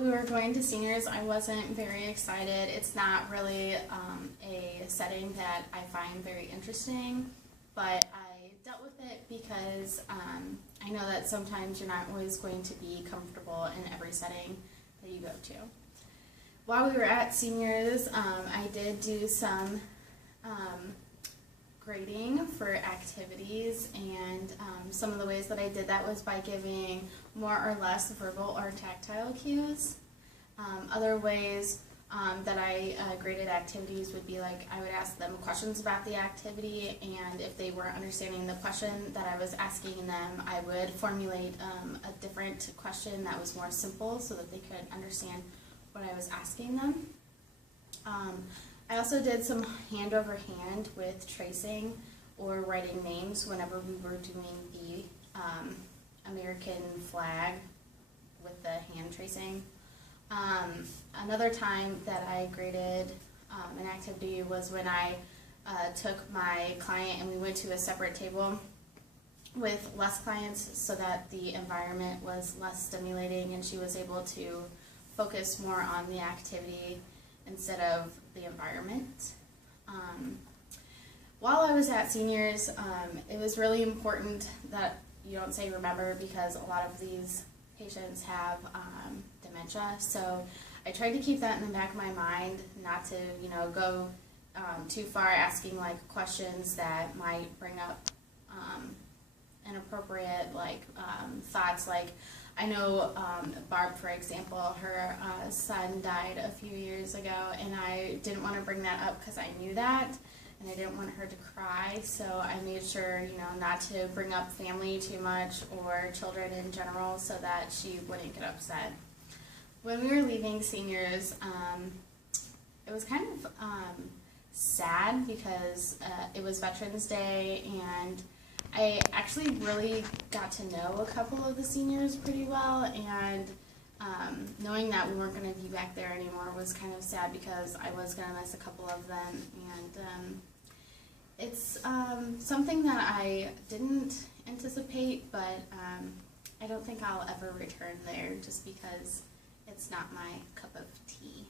We were going to seniors. I wasn't very excited. It's not really a setting that I find very interesting, but I dealt with it because I know that sometimes you're not always going to be comfortable in every setting that you go to. While we were at seniors, I did do some grading for activities, and some of the ways that I did that was by giving more or less verbal or tactile cues. Other ways that I graded activities would be like I would ask them questions about the activity, and if they weren't understanding the question that I was asking them, I would formulate a different question that was more simple so that they could understand what I was asking them. I also did some hand over hand with tracing or writing names whenever we were doing the American flag with the hand tracing. Another time that I graded an activity was when I took my client and we went to a separate table with less clients so that the environment was less stimulating and she was able to focus more on the activity instead of the environment. While I was at seniors, it was really important that you don't say remember, because a lot of these patients have dementia. So I tried to keep that in the back of my mind, not to go too far asking like questions that might bring up inappropriate thoughts. Like I know Barb, for example, her son died a few years ago, and I didn't want to bring that up because I knew that, and I didn't want her to cry, so I made sure, not to bring up family too much or children in general so that she wouldn't get upset. When we were leaving seniors, it was kind of sad because it was Veterans Day, and I actually really got to know a couple of the seniors pretty well, and knowing that we weren't going to be back there anymore was kind of sad because I was going to miss a couple of them, and it's something that I didn't anticipate, but I don't think I'll ever return there just because it's not my cup of tea.